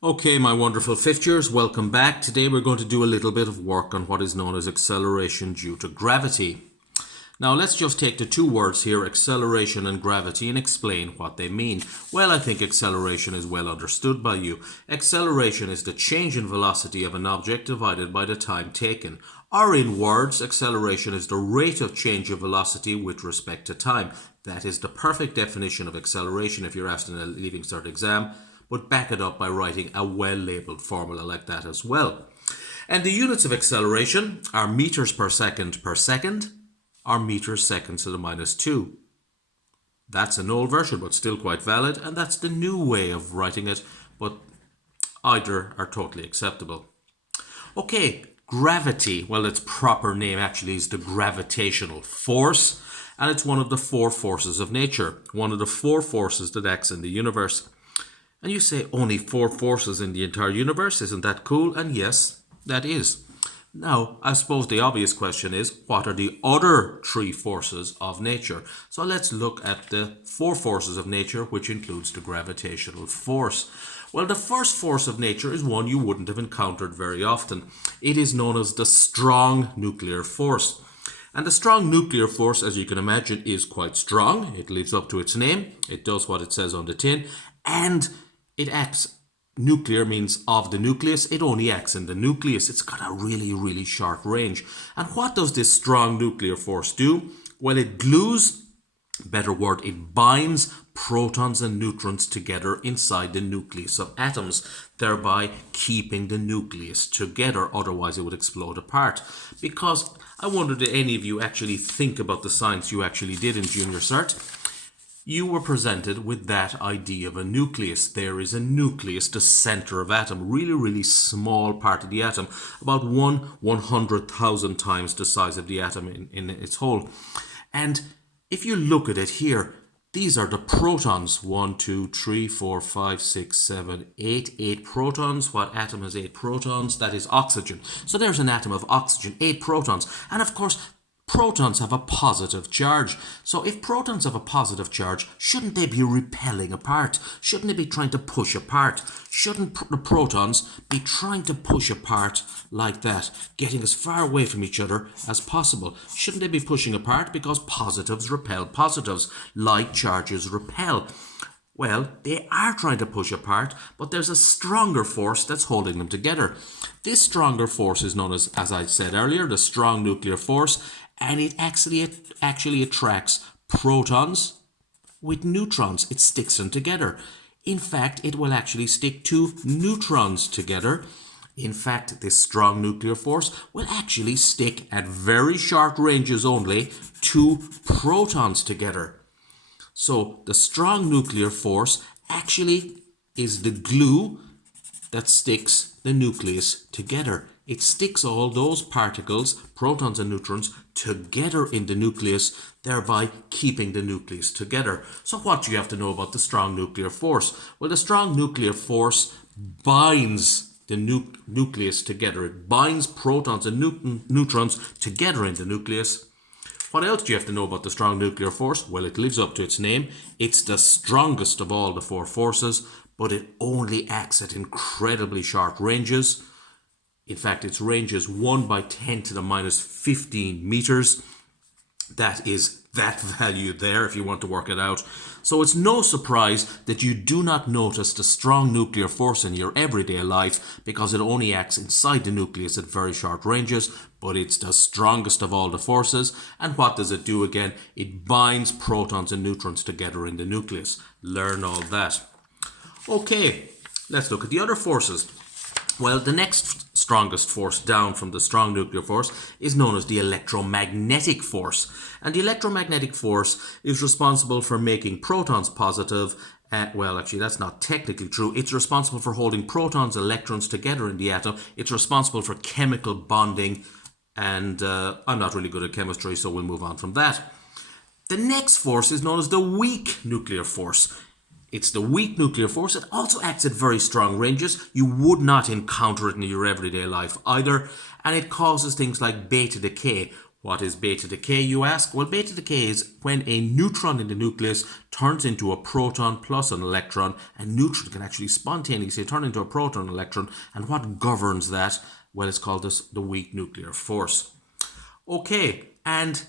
Okay, my wonderful fifth years, welcome back. Today we're going to do a little bit of work on what is known as acceleration due to gravity. Now let's just take the two words here, acceleration and gravity, and explain what they mean. Well, I think acceleration is well understood by you. Acceleration is the change in velocity of an object divided by the time taken. Or in words, acceleration is the rate of change of velocity with respect to time. That is the perfect definition of acceleration if you're asked in a Leaving Cert exam, but back it up by writing a well-labeled formula like that as well. And the units of acceleration are meters per second, or meters seconds to the minus 2. That's an old version, but still quite valid, and that's the new way of writing it, but either are totally acceptable. Okay, gravity, well, its proper name actually is the gravitational force, and it's one of the four forces of nature, one of the four forces that acts in the universe. And you say only four forces in the entire universe, isn't that cool? And yes, that is. Now, I suppose the obvious question is, what are the other three forces of nature? So let's look at the four forces of nature, which includes the gravitational force. Well, the first force of nature is one you wouldn't have encountered very often. It is known as the strong nuclear force. And the strong nuclear force, as you can imagine, is quite strong. It lives up to its name. It does what it says on the tin. And it acts, nuclear means of the nucleus, it only acts in the nucleus. It's got a really, really short range. And what does this strong nuclear force do? Well, it glues, better word, it binds protons and neutrons together inside the nucleus of atoms, thereby keeping the nucleus together, otherwise it would explode apart. Because I wonder, did any of you actually think about the science you actually did in junior cert? You were presented with that idea of a nucleus. There is a nucleus, the center of atom, really, really small part of the atom, about 1/100,000 times the size of the atom in its whole. And if you look at it here, these are the protons. 1, 2, 3, 4, 5, 6, 7, 8. 8 protons. What atom has 8 protons? That is oxygen. So there's an atom of oxygen, 8 protons. And of course, protons have a positive charge. So if protons have a positive charge, shouldn't they be repelling apart? Shouldn't they be trying to push apart? Shouldn't the protons be trying to push apart like that, getting as far away from each other as possible? Shouldn't they be pushing apart because positives repel positives, like charges repel? Well, they are trying to push apart, but there's a stronger force that's holding them together. This stronger force is known as I said earlier, the strong nuclear force, and it actually attracts protons with neutrons. It sticks them together. In fact, it will actually stick two neutrons together. In fact, this strong nuclear force will actually stick at very short ranges only two protons together. So the strong nuclear force actually is the glue that sticks the nucleus together. It sticks all those particles, protons and neutrons, together in the nucleus, thereby keeping the nucleus together. So what do you have to know about the strong nuclear force? Well, the strong nuclear force binds the nucleus together. It binds protons and neutrons together in the nucleus. What else do you have to know about the strong nuclear force? Well, it lives up to its name. It's the strongest of all the four forces, but it only acts at incredibly short ranges. In fact, its range is 1 by 10 to the minus 15 meters. That is that value there if you want to work it out. So it's no surprise that you do not notice the strong nuclear force in your everyday life because it only acts inside the nucleus at very short ranges, but it's the strongest of all the forces. And what does it do again? It binds protons and neutrons together in the nucleus. Learn all that. Okay, let's look at the other forces. Well, the next strongest force down from the strong nuclear force is known as the electromagnetic force. And the electromagnetic force is responsible for making protons positive. Well, actually, that's not technically true. It's responsible for holding protons and electrons together in the atom. It's responsible for chemical bonding. And I'm not really good at chemistry, so we'll move on from that. The next force is known as the weak nuclear force. It's the weak nuclear force. It also acts at very strong ranges. You would not encounter it in your everyday life either. And it causes things like beta decay. What is beta decay, you ask? Well, beta decay is when a neutron in the nucleus turns into a proton plus an electron. A neutron can actually spontaneously turn into a proton and electron. And what governs that? Well, it's called the weak nuclear force. Okay, and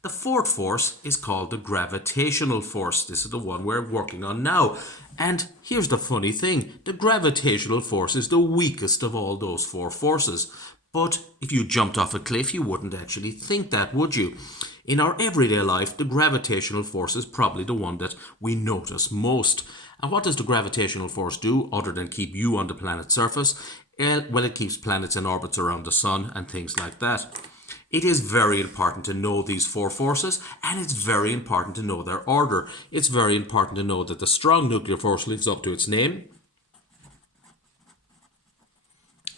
the fourth force is called the gravitational force. This is the one we're working on now. And here's the funny thing. The gravitational force is the weakest of all those four forces. But if you jumped off a cliff, you wouldn't actually think that, would you? In our everyday life, the gravitational force is probably the one that we notice most. And what does the gravitational force do other than keep you on the planet's surface? Well, it keeps planets in orbits around the sun and things like that. It is very important to know these four forces, and it's very important to know their order. It's very important to know that the strong nuclear force lives up to its name.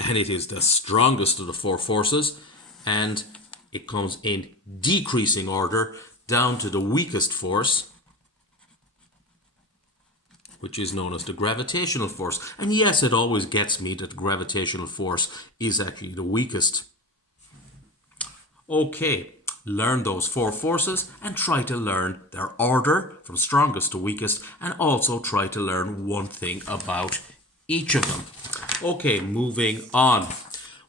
And it is the strongest of the four forces, and it comes in decreasing order down to the weakest force, which is known as the gravitational force. And yes, it always gets me that the gravitational force is actually the weakest. Okay, learn those four forces and try to learn their order from strongest to weakest, and also try to learn one thing about each of them. Okay, moving on.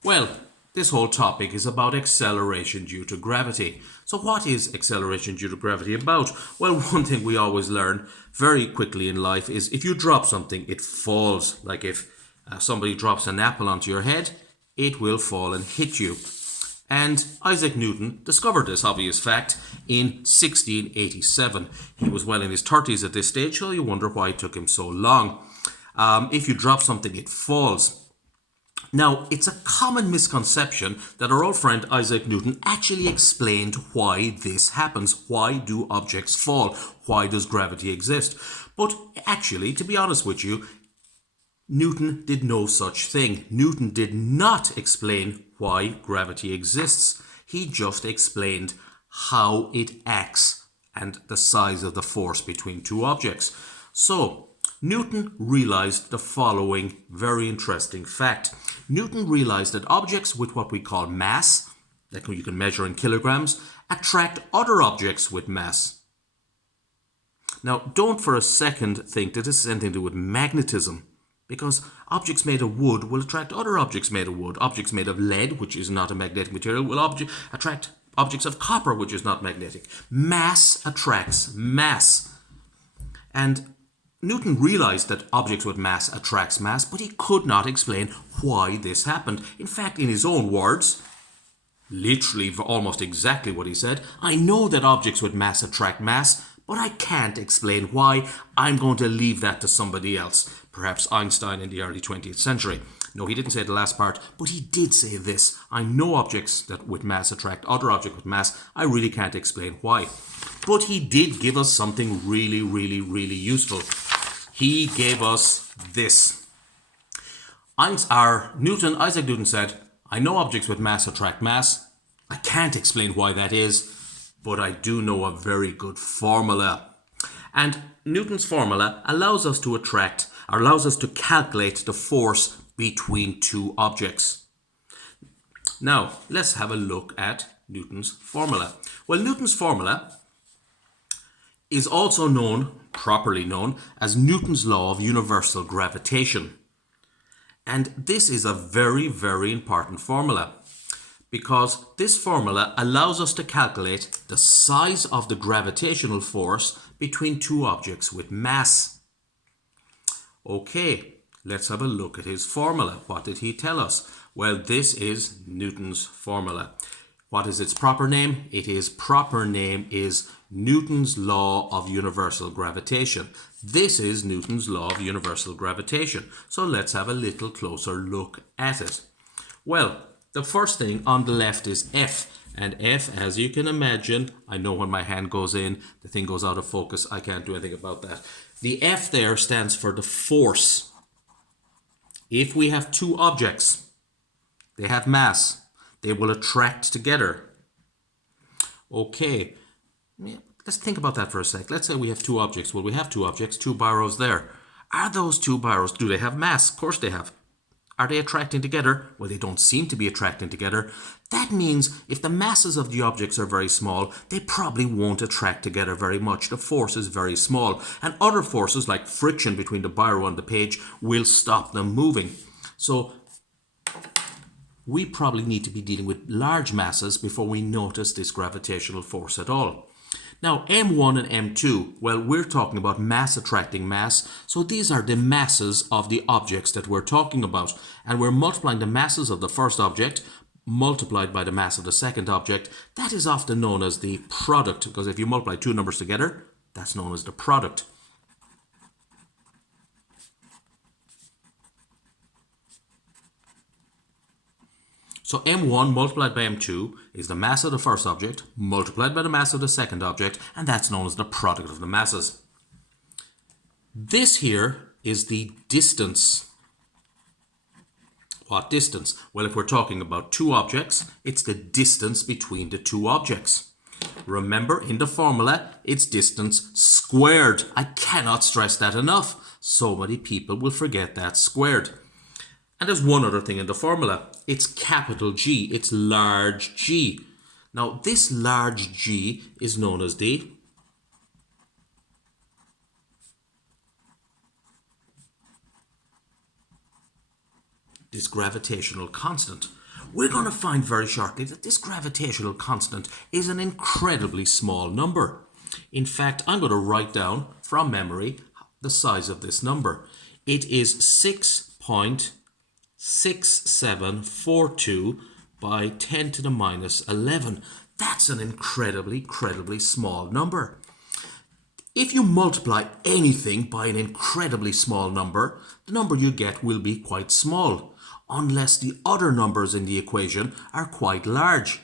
Well, this whole topic is about acceleration due to gravity. So what is acceleration due to gravity about? Well, one thing we always learn very quickly in life is if you drop something, it falls. Like if somebody drops an apple onto your head, it will fall and hit you. And Isaac Newton discovered this obvious fact in 1687. He was well in his 30s at this stage, so you wonder why it took him so long. If you drop something, it falls. Now, it's a common misconception that our old friend Isaac Newton actually explained why this happens. Why do objects fall? Why does gravity exist? But actually, to be honest with you, Newton did no such thing. Newton did not explain why gravity exists. He just explained how it acts and the size of the force between two objects. So, Newton realized the following very interesting fact. Newton realized that objects with what we call mass, that you can measure in kilograms, attract other objects with mass. Now, don't for a second think that this has anything to do with magnetism, because objects made of wood will attract other objects made of wood. Objects made of lead, which is not a magnetic material, will attract objects of copper, which is not magnetic. Mass attracts mass. And Newton realized that objects with mass attracts mass, but he could not explain why this happened. In fact, in his own words, literally almost exactly what he said, I know that objects with mass attract mass, but I can't explain why. I'm going to leave that to somebody else. Perhaps Einstein in the early 20th century. No, he didn't say the last part, but he did say this. I know objects that with mass attract other objects with mass. I really can't explain why. But he did give us something really, really, really useful. He gave us this. Isaac Newton said, I know objects with mass attract mass. I can't explain why that is, but I do know a very good formula. And Newton's formula allows us to calculate the force between two objects. Now, let's have a look at Newton's formula. Well, Newton's formula is also properly known as Newton's Law of Universal Gravitation. And this is a very, very important formula, because this formula allows us to calculate the size of the gravitational force between two objects with mass. Okay, let's have a look at his formula. What did he tell us? Well, this is Newton's formula. What is its proper name? Its proper name is Newton's Law of Universal Gravitation. This is Newton's Law of Universal Gravitation. So let's have a little closer look at it. Well, the first thing on the left is F. And F, as you can imagine, I know when my hand goes in, the thing goes out of focus. I can't do anything about that. The F there stands for the force. If we have two objects, they have mass, they will attract together. Okay, let's think about that for a sec. Let's say we have two objects. Well, we have two objects, two barrows there. Are those two barrows, do they have mass? Of course they have. Are they attracting together? Well, they don't seem to be attracting together. That means if the masses of the objects are very small, they probably won't attract together very much. The force is very small. And other forces, like friction between the biro and the page, will stop them moving. So we probably need to be dealing with large masses before we notice this gravitational force at all. Now, M1 and M2, well, we're talking about mass attracting mass. So these are the masses of the objects that we're talking about. And we're multiplying the masses of the first object multiplied by the mass of the second object. That is often known as the product, because if you multiply two numbers together, that's known as the product. So M1 multiplied by M2 is the mass of the first object multiplied by the mass of the second object, and that's known as the product of the masses. This here is the distance. What distance? Well, if we're talking about two objects, it's the distance between the two objects. Remember, in the formula, it's distance squared. I cannot stress that enough. So many people will forget that squared. And there's one other thing in the formula. It's capital G. It's large G. Now, this large G is known as this gravitational constant. We're going to find very shortly that this gravitational constant is an incredibly small number. In fact, I'm going to write down from memory the size of this number. It is 6.6742 by 10 to the minus 11. That's an incredibly small number. If you multiply anything by an incredibly small number, the number you get will be quite small, unless the other numbers in the equation are quite large.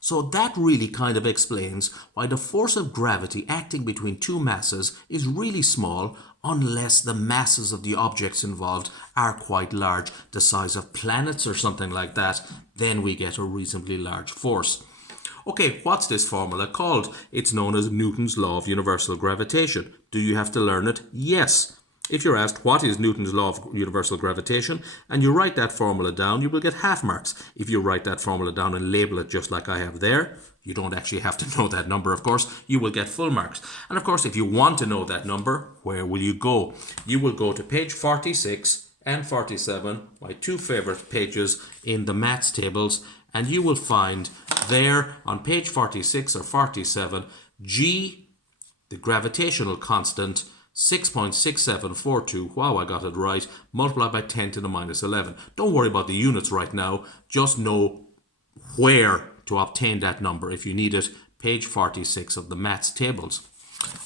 So that really kind of explains why the force of gravity acting between two masses is really small unless the masses of the objects involved are quite large, the size of planets or something like that. Then we get a reasonably large force. Okay, what's this formula called? It's known as Newton's Law of Universal Gravitation. Do you have to learn it? Yes. If you're asked what is Newton's Law of Universal Gravitation and you write that formula down, you will get half marks. If you write that formula down and label it just like I have there, you don't actually have to know that number, of course, you will get full marks. And of course, if you want to know that number, where will you go? You will go to page 46 and 47, my two favorite pages in the maths tables, and you will find there on page 46 or 47, G, the gravitational constant, 6.6742, wow, I got it right, multiplied by 10 to the minus 11. Don't worry about the units right now, just know where to obtain that number if you need it. Page 46 of the maths tables.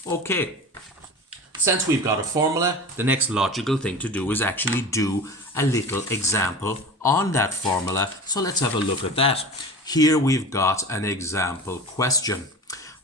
Okay, since we've got a formula, the next logical thing to do is actually do a little example on that formula. So let's have a look at that. Here we've got an example question.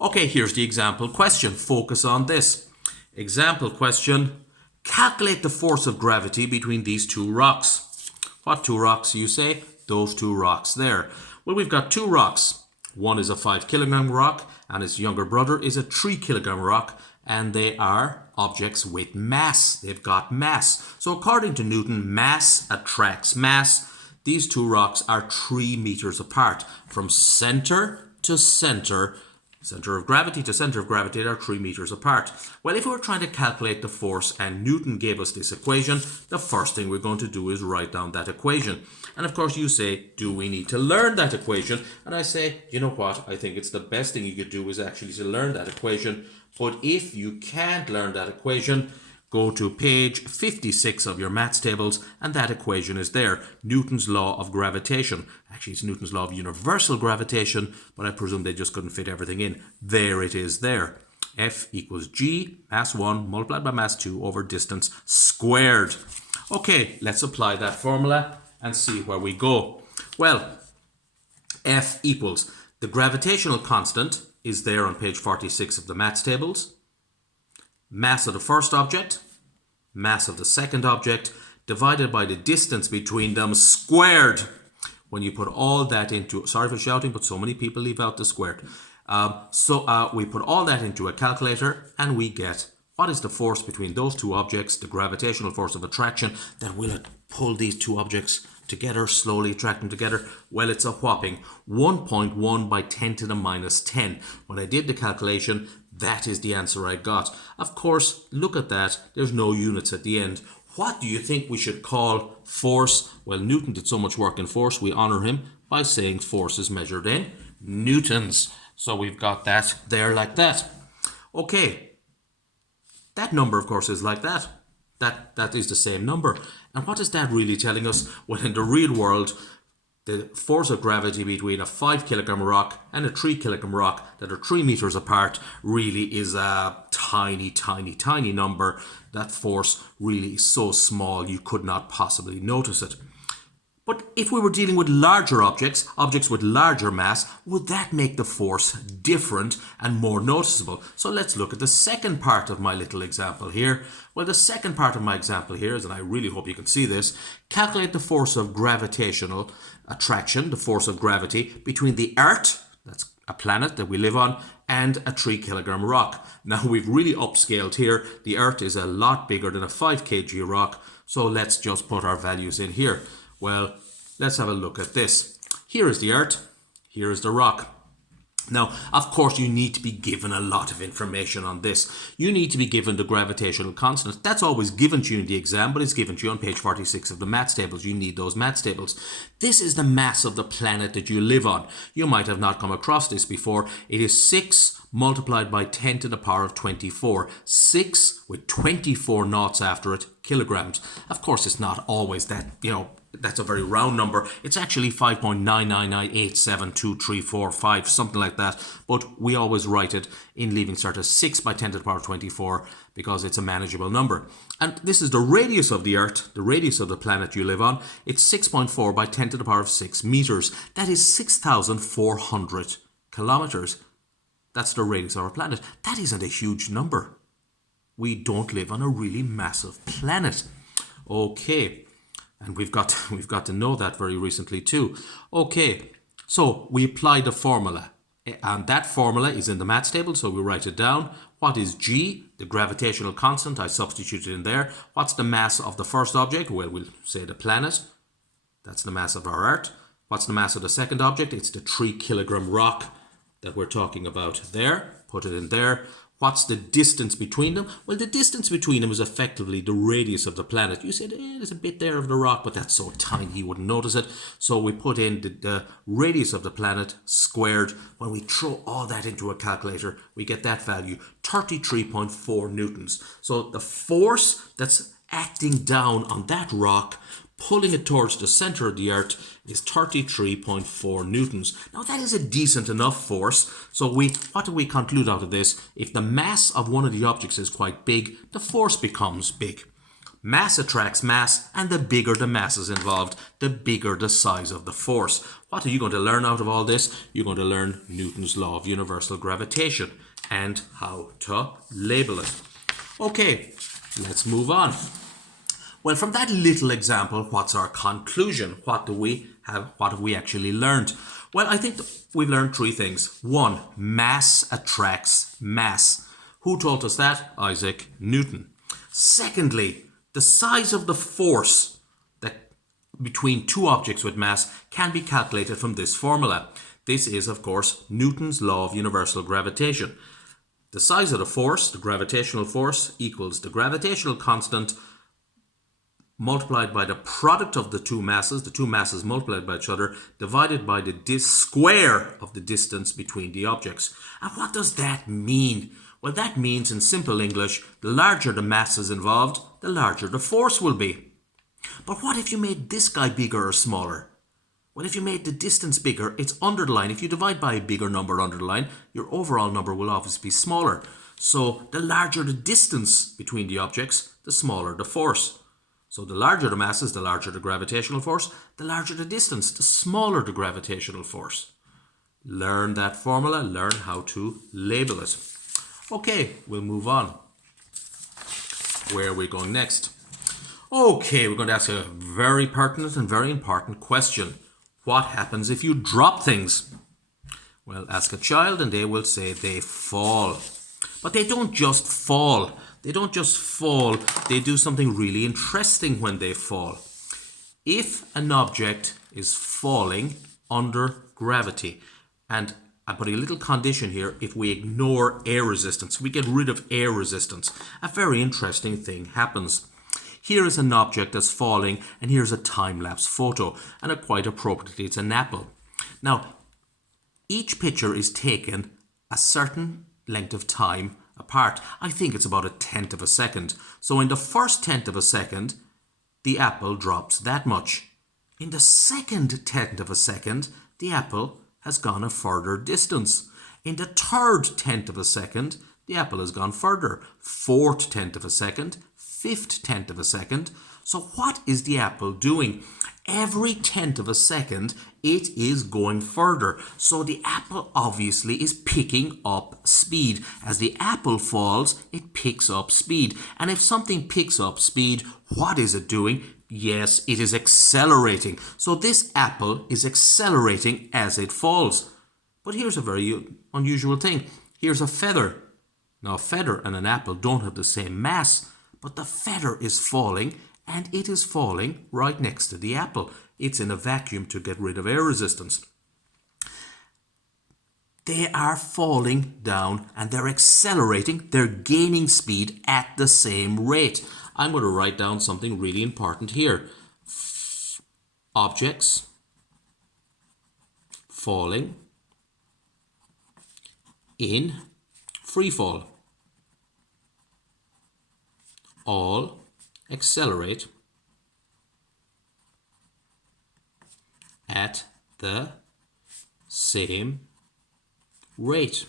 Okay, here's the example question. Focus on this. Example question, calculate the force of gravity between these two rocks. What two rocks, you say? Those two rocks there. Well, we've got two rocks. One is a 5 kilogram rock and its younger brother is a 3 kilogram rock, and they are objects with mass. They've got mass. So according to Newton, mass attracts mass. These two rocks are 3 meters apart. From center to center, center of gravity to center of gravity, they are 3 meters apart. Well, if we were trying to calculate the force and Newton gave us this equation, the first thing we're going to do is write down that equation. And of course you say, do we need to learn that equation? And I say, you know what, I think it's the best thing you could do is actually to learn that equation. But if you can't learn that equation, go to page 56 of your maths tables, and that equation is there. Newton's Law of Gravitation. Actually, it's Newton's Law of Universal Gravitation, but I presume they just couldn't fit everything in. There it is there. F equals G, mass 1, multiplied by mass 2 over distance squared. Okay, let's apply that formula and see where we go. Well, F equals, the gravitational constant is there on page 46 of the maths tables. Mass of the first object, mass of the second object, divided by the distance between them squared. When you put all that into, sorry for shouting, but so many people leave out the squared. We put all that into a calculator and we get what is the force between those two objects, the gravitational force of attraction that will pull these two objects together, slowly attract them together? Well, it's a whopping 1.1 by 10 to the minus 10. When I did the calculation, that is the answer I got. Of course, look at that. There's no units at the end. What do you think we should call force? Well, Newton did so much work in force, we honor him by saying force is measured in newtons. So we've got that there like that. Okay, that number, of course, is like that. That is the same number. And what is that really telling us? Well, in the real world, the force of gravity between a 5 kilogram rock and a 3 kilogram rock that are 3 meters apart really is a tiny, tiny, tiny number. That force really is so small you could not possibly notice it. But if we were dealing with larger objects, objects with larger mass, would that make the force different and more noticeable? So let's look at the second part of my little example here. Well, the second part of my example here is, and I really hope you can see this, calculate the force of gravitational attraction, the force of gravity, between the Earth, that's a planet that we live on, and a 3 kilogram rock. Now we've really upscaled here. The Earth is a lot bigger than a 5 kg rock, so let's just put our values in here. Well, let's have a look at this. Here is the Earth, here is the rock. Now, of course, you need to be given a lot of information on this. You need to be given the gravitational constant. That's always given to you in the exam, but it's given to you on page 46 of the maths tables. You need those maths tables. This is the mass of the planet that you live on. You might have not come across this before. It is 6 multiplied by 10 to the power of 24. 6 with 24 noughts after it, kilograms. Of course, it's not always that, that's a very round number. It's actually 5.999872345, something like that. But we always write it in Leaving Cert as 6 by 10 to the power of 24 because it's a manageable number. And this is the radius of the Earth, the radius of the planet you live on. It's 6.4 by 10 to the power of 6 meters. That is 6,400 kilometers. That's the radius of our planet. That isn't a huge number. We don't live on a really massive planet. Okay. And we've got to know that very recently too. Okay, so we apply the formula. And that formula is in the maths table, so we write it down. What is G? The gravitational constant, I substituted in there. What's the mass of the first object? Well, we'll say the planet. That's the mass of our Earth. What's the mass of the second object? It's the 3 kilogram rock that we're talking about there. Put it in there. What's the distance between them? Well, the distance between them is effectively the radius of the planet. You said, there's a bit there of the rock, but that's so tiny you wouldn't notice it. So we put in the radius of the planet squared. When we throw all that into a calculator, we get that value, 33.4 newtons. So the force that's acting down on that rock, pulling it towards the center of the Earth, is 33.4 newtons. Now that is a decent enough force. So what do we conclude out of this? If the mass of one of the objects is quite big, the force becomes big. Mass attracts mass, and the bigger the mass is involved, the bigger the size of the force. What are you going to learn out of all this? You're going to learn Newton's Law of Universal Gravitation and how to label it. Okay, let's move on. Well, from that little example, what's our conclusion? What have we actually learned? Well, I think we've learned 3 things. 1, mass attracts mass. Who told us that? Isaac Newton. Secondly, the size of the force that between 2 objects with mass can be calculated from this formula. This is, of course, Newton's Law of Universal Gravitation. The size of the force, the gravitational force, equals the gravitational constant multiplied by the product of the two masses multiplied by each other, divided by the square of the distance between the objects. And what does that mean? Well, that means in simple English, the larger the masses involved, the larger the force will be. But what if you made this guy bigger or smaller? Well, if you made the distance bigger, it's under the line. If you divide by a bigger number under the line, your overall number will obviously be smaller. So the larger the distance between the objects, the smaller the force. So the larger the masses, the larger the gravitational force, the larger the distance, the smaller the gravitational force. Learn that formula, learn how to label it. Okay, we'll move on. Where are we going next? Okay, we're going to ask a very pertinent and very important question. What happens if you drop things? Well, ask a child and they will say they fall. But they don't just fall. They don't just fall. They do something really interesting when they fall. if an object is falling under gravity, and I'm putting a little condition here, if we ignore air resistance, we get rid of air resistance, a very interesting thing happens. Here is an object that's falling, and here's a time-lapse photo, and quite appropriately, it's an apple. Now, each picture is taken a certain length of time apart. I think it's about 1/10 of a second. So in the first 1/10 of a second, the apple drops that much. In the second 1/10 of a second, the apple has gone a further distance. In the third 1/10 of a second, the apple has gone further. Fourth 1/10 of a second, fifth 1/10 of a second. So what is the apple doing? Every 1/10 of a second, it is going further. So the apple obviously is picking up speed. As the apple falls, it picks up speed. And if something picks up speed, what is it doing? Yes, it is accelerating. So this apple is accelerating as it falls. But here's a very unusual thing. Here's a feather. Now, a feather and an apple don't have the same mass, but the feather is falling, and it is falling right next to the apple. It's in a vacuum to get rid of air resistance. They are falling down and they're accelerating, they're gaining speed at the same rate. I'm going to write down something really important here. Objects falling in free fall all accelerate at the same rate.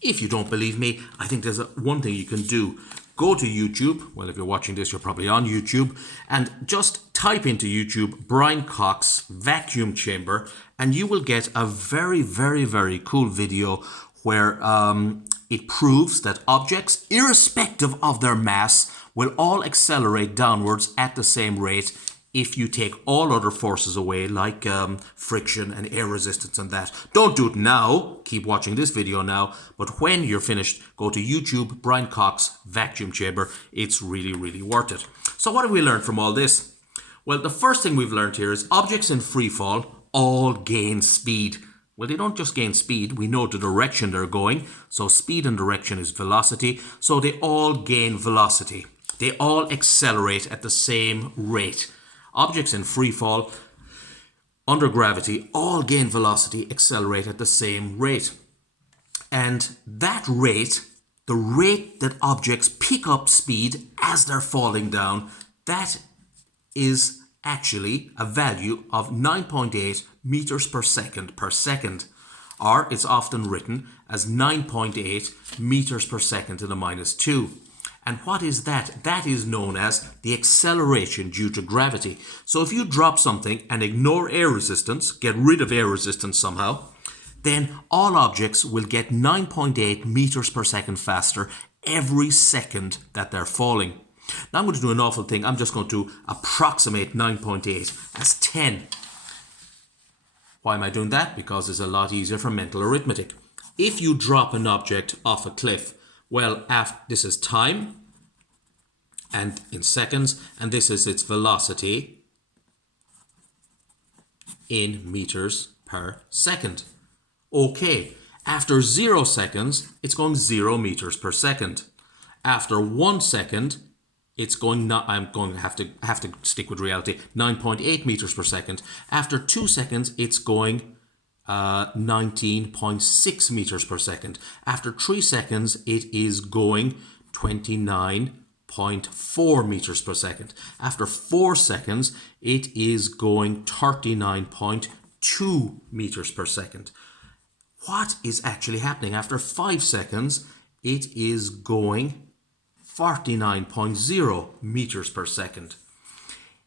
If you don't believe me, I think there's one thing you can do. Go to YouTube. Well, if you're watching this, you're probably on YouTube, and just type into YouTube Brian Cox vacuum chamber, and you will get a very, very, very cool video where it proves that objects, irrespective of their mass, will all accelerate downwards at the same rate if you take all other forces away, like friction and air resistance and that. Don't do it now. Keep watching this video now. But when you're finished, go to YouTube, Brian Cox vacuum chamber. It's really, really worth it. So what have we learned from all this? Well, the first thing we've learned here is objects in free fall all gain speed. Well, they don't just gain speed. We know the direction they're going. So speed and direction is velocity. So they all gain velocity. They all accelerate at the same rate. Objects in free fall under gravity all gain velocity, accelerate at the same rate. And that rate, the rate that objects pick up speed as they're falling down, that is actually a value of 9.8 meters per second, or it's often written as 9.8 meters per second to the -2. And what is that? That is known as the acceleration due to gravity. So if you drop something and ignore air resistance, get rid of air resistance somehow, then all objects will get 9.8 meters per second faster every second that they're falling. Now I'm going to do an awful thing. I'm just going to approximate 9.8 as 10. Why am I doing that? Because it's a lot easier for mental arithmetic. If you drop an object off a cliff, well, this is time and in seconds, and this is its velocity in meters per second. Okay, after 0 seconds, it's going 0 meters per second. After 1 second, it's going, I'm going to have to stick with reality, 9.8 meters per second. After 2 seconds, it's going 19.6 meters per second. After 3 seconds, it is going 29.4 meters per second. After 4 seconds, it is going 39.2 meters per second. What is actually happening? After 5 seconds, it is going 49.0 meters per second.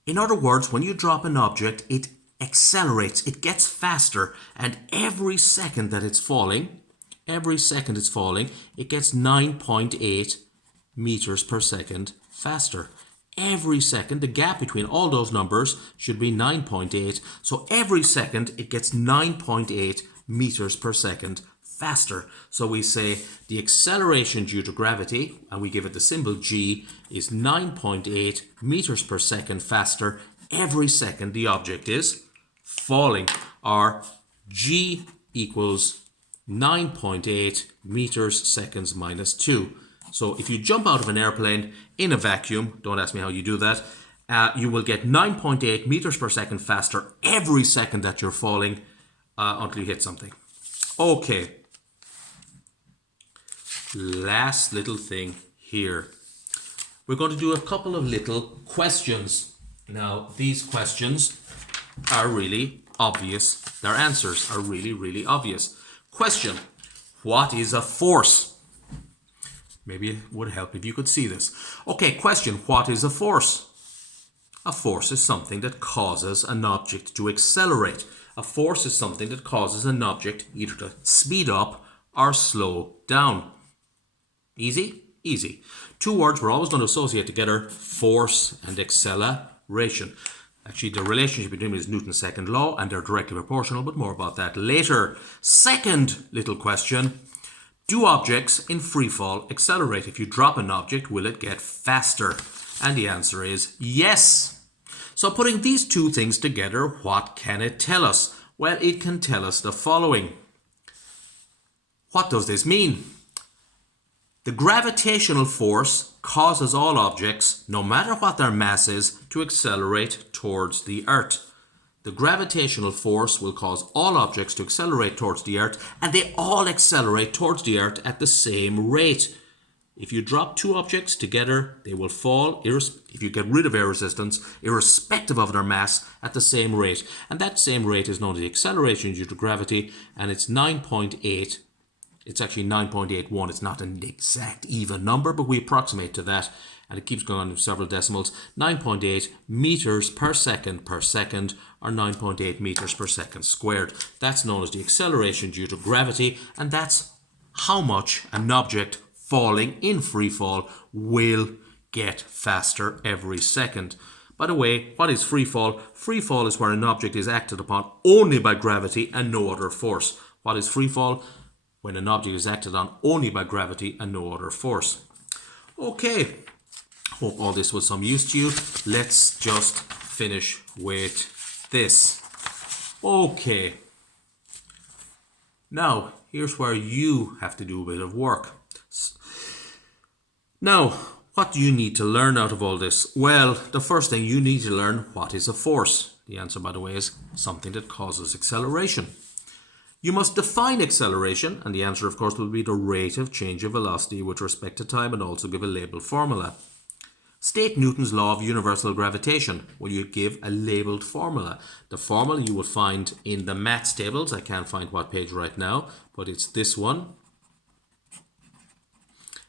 In other words, when you drop an object, it accelerates, it gets faster, and every second that it's falling, it gets 9.8 meters per second faster. Every second, the gap between all those numbers should be 9.8. So every second, it gets 9.8 meters per second faster. So we say the acceleration due to gravity, and we give it the symbol g, is 9.8 meters per second faster every second the object is falling, or g equals 9.8 meters seconds minus 2. So if you jump out of an airplane in a vacuum, don't ask me how you do that, you will get 9.8 meters per second faster every second that you're falling until you hit something. Okay, last little thing here. We're going to do a couple of little questions. Now, these questions are really obvious. Their answers are really, really obvious. Question: what is a force? Maybe it would help if you could see this. Okay, question: what is a force? A force is something that causes an object to accelerate. A force is something that causes an object either to speed up or slow down. Easy? Easy. Two words we're always going to associate together: force and acceleration. Actually, the relationship between them is Newton's second law, and they're directly proportional, but more about that later. Second little question: do objects in free fall accelerate? If you drop an object, will it get faster? And the answer is yes. So putting these two things together, what can it tell us? Well, it can tell us the following. What does this mean? The gravitational force causes all objects, no matter what their mass is, to accelerate towards the Earth. The gravitational force will cause all objects to accelerate towards the Earth, and they all accelerate towards the Earth at the same rate. If you drop two objects together, they will fall, if you get rid of air resistance, irrespective of their mass, at the same rate. And that same rate is known as the acceleration due to gravity, and it's 9.8. It's actually 9.81. It's not an exact even number, but we approximate to that, and it keeps going on in several decimals. 9.8 meters per second, or 9.8 meters per second squared. That's known as the acceleration due to gravity, and that's how much an object falling in free fall will get faster every second. By the way, what is free fall? Free fall is where an object is acted upon only by gravity and no other force. What is free fall? When an object is acted on only by gravity and no other force. Okay, hope all this was some use to you. Let's just finish with this. Okay, now here's where you have to do a bit of work. Now, what do you need to learn out of all this? Well, the first thing you need to learn, what is a force? The answer, by the way, is something that causes acceleration. You must define acceleration, and the answer, of course, will be the rate of change of velocity with respect to time, and also give a labeled formula. State Newton's law of universal gravitation. Well, you give a labeled formula. The formula you will find in the maths tables. I can't find what page right now, but it's this one.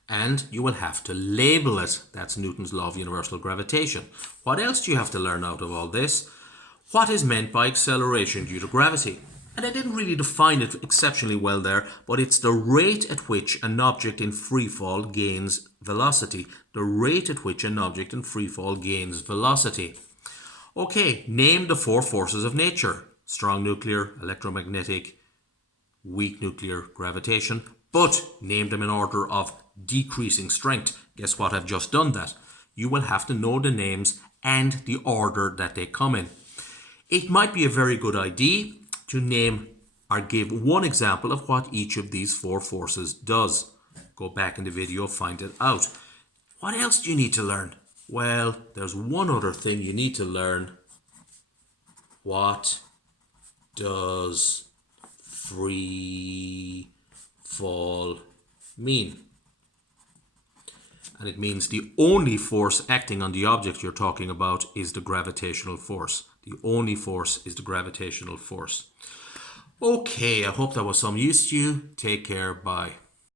And you will have to label it. That's Newton's law of universal gravitation. What else do you have to learn out of all this? What is meant by acceleration due to gravity? And I didn't really define it exceptionally well there, but it's the rate at which an object in free fall gains velocity. The rate at which an object in free fall gains velocity. Okay, name the four forces of nature. Strong nuclear, electromagnetic, weak nuclear, gravitation. But name them in order of decreasing strength. Guess what? I've just done that. You will have to know the names and the order that they come in. It might be a very good idea to name or give one example of what each of these four forces does. Go back in the video, find it out. What else do you need to learn? Well, there's one other thing you need to learn. What does free fall mean? And it means the only force acting on the object you're talking about is the gravitational force. The only force is the gravitational force. Okay, I hope that was some use to you. Take care. Bye.